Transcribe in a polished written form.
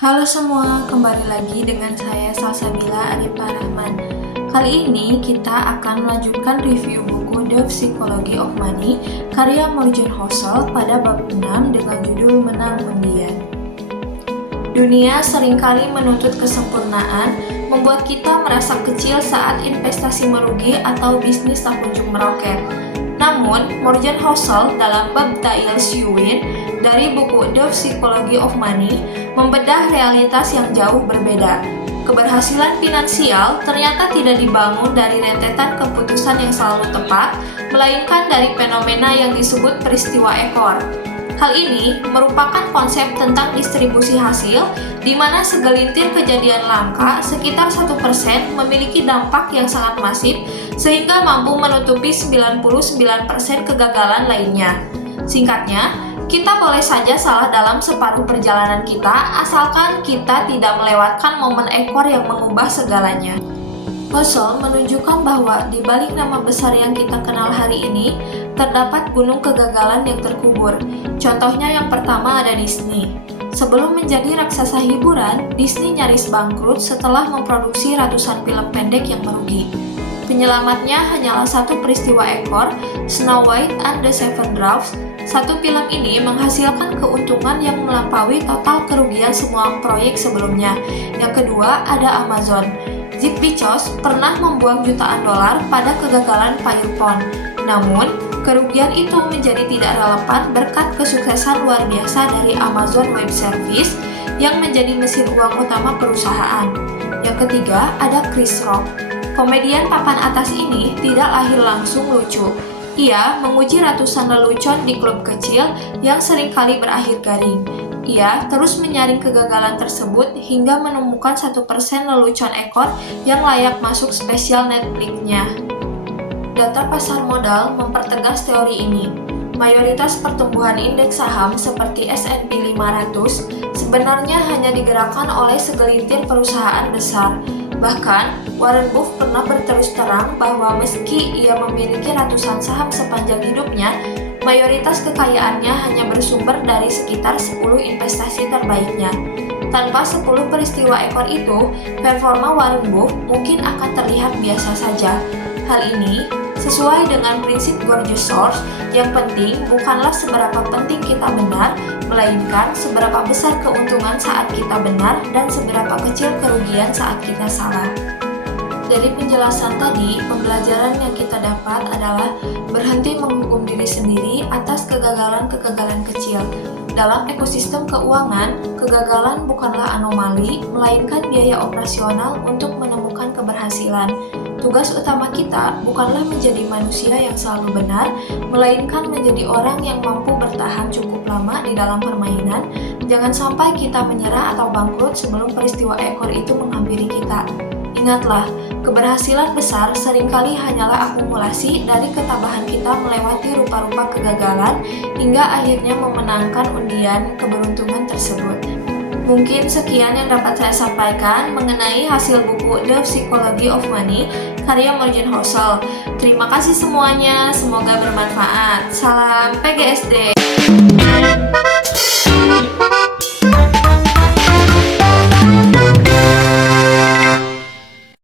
Halo semua, kembali lagi dengan saya Salsabila Arifah Rahman. Kali ini kita akan melanjutkan review buku The Psychology of Money karya Morgan Housel pada bab 6 dengan judul Menang Undian. Dunia seringkali menuntut kesempurnaan, membuat kita merasa kecil saat investasi merugi atau bisnis tak kunjung meroket. Namun, Morgan Housel dalam bab Tails You Win dari buku The Psychology of Money membedah realitas yang jauh berbeda. Keberhasilan finansial ternyata tidak dibangun dari rentetan keputusan yang selalu tepat, melainkan dari fenomena yang disebut peristiwa ekor. Hal ini merupakan konsep tentang distribusi hasil, di mana segelintir kejadian langka sekitar 1% memiliki dampak yang sangat masif, sehingga mampu menutupi 99% kegagalan lainnya. Singkatnya, kita boleh saja salah dalam separuh perjalanan kita, asalkan kita tidak melewatkan momen ekor yang mengubah segalanya. Housel menunjukkan bahwa di balik nama besar yang kita kenal hari ini, terdapat gunung kegagalan yang terkubur. Contohnya yang pertama ada Disney. Sebelum menjadi raksasa hiburan, Disney nyaris bangkrut setelah memproduksi ratusan film pendek yang merugi. Penyelamatnya hanyalah satu peristiwa ekor, Snow White and the Seven Dwarfs. Satu film ini menghasilkan keuntungan yang melampaui total kerugian semua proyek sebelumnya. Yang kedua ada Amazon. Jeff Bezos pernah membuang jutaan dolar pada kegagalan payung pon. Namun, kerugian itu menjadi tidak relevan berkat kesuksesan luar biasa dari Amazon Web Services yang menjadi mesin uang utama perusahaan. Yang ketiga ada Chris Rock. Komedian papan atas ini tidak lahir langsung lucu. Ia menguji ratusan lelucon di klub kecil yang seringkali berakhir garing. Ia terus menyaring kegagalan tersebut hingga menemukan 1% lelucon ekor yang layak masuk spesial Netflix-nya. Data pasar modal mempertegas teori ini. Mayoritas pertumbuhan indeks saham seperti S&P 500 sebenarnya hanya digerakkan oleh segelintir perusahaan besar. Bahkan, Warren Buffett pernah berterus terang bahwa meski ia memiliki ratusan saham sepanjang hidupnya, mayoritas kekayaannya hanya bersumber dari sekitar 10 investasi terbaiknya. Tanpa 10 peristiwa ekor itu, performa Warren Buffett mungkin akan terlihat biasa saja. Hal ini sesuai dengan prinsip Gorgeous Source, yang penting bukanlah seberapa penting kita benar, melainkan seberapa besar keuntungan saat kita benar dan seberapa kecil kerugian saat kita salah. Dari penjelasan tadi, pembelajaran yang kita dapat adalah berhenti menghukum diri sendiri atas kegagalan-kegagalan kecil. Dalam ekosistem keuangan, kegagalan bukanlah anomali, melainkan biaya operasional untuk menemukan keberhasilan. Tugas utama kita bukanlah menjadi manusia yang selalu benar, melainkan menjadi orang yang mampu bertahan cukup lama di dalam permainan. Jangan sampai kita menyerah atau bangkrut sebelum peristiwa ekor itu menghampiri kita. Ingatlah, keberhasilan besar seringkali hanyalah akumulasi dari ketabahan kita melewati rupa-rupa kegagalan hingga akhirnya memenangkan undian keberuntungan tersebut. Mungkin sekian yang dapat saya sampaikan mengenai hasil buku The Psychology of Money karya Morgan Housel. Terima kasih semuanya, semoga bermanfaat. Salam PGSD.